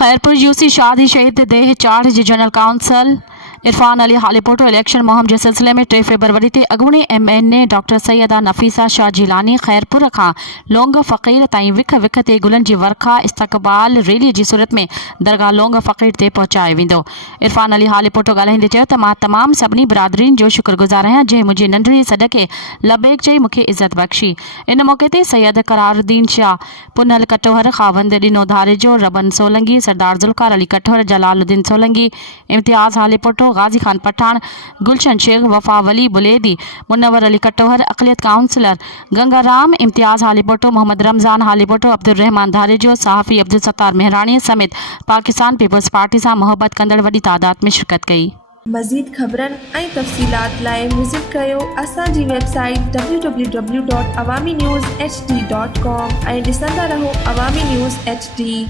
खैरपुर यूसी शादी शहीद देह चाढ़ जी general council Irfan Ali Halipoto election मुहिम के सिलसिले में 3 फरवरी ते अॻूणी MNA डॉक्टर सैयदा नफ़ीसा शाह जिलानी खैरपुर खां लोंग फ़क़ीर ताईं विख विख ते गुलन जी वर्खा इस्तक़बाल रैली जी सूरत में दरगाह लोंग फ़क़ीर ते पहुचायो वेंदो। इरफान अली हालीपोटो ॻाल्हाईंदे चयो त मां तमाम सभिनी बिरादरीन जो शुक्रगुज़ार आहियां जंहिं मुंहिंजी नंढड़ी सॾ खे लबैक चई मूंखे इज़त बख़्शी। इन मौक़े ते सैयद करारुद्दीन शाह, पुनल कटोहर, खावंद ॾिनो धारेजो, रबन सोलंगी, सरदार ज़ुल्फ़कार अली कटोहर, जलालुद्दीन सोलंगी, इम्तियाज़ हालीपोटो, गाज़ी खान पठान, गुलशन शेख, वफ़ा वली बुलेदी, मुनव्वर अली कटोहर, अक़लियत काउंसिलर गंगाराम, इम्तियाज़ हालीपोटो, मोहम्मद रमज़ान हालीपोटो, अब्दुल रहमान धारेजो, सहाफ़ी अब्दुल सत्तार मेहरानी समेत पाकिस्तान पीपल्स पार्टी सां मोहब्बत कंदड़ वॾी तादाद में शिरकत कई। मज़ीद ख़बरनि ऐं तफ़सीलात लाइ विज़िट कयो असांजी वेबसाइट www.awamiNewsHD.com ऐं ॾिसंदा रहो अवामी न्यूज़ HD।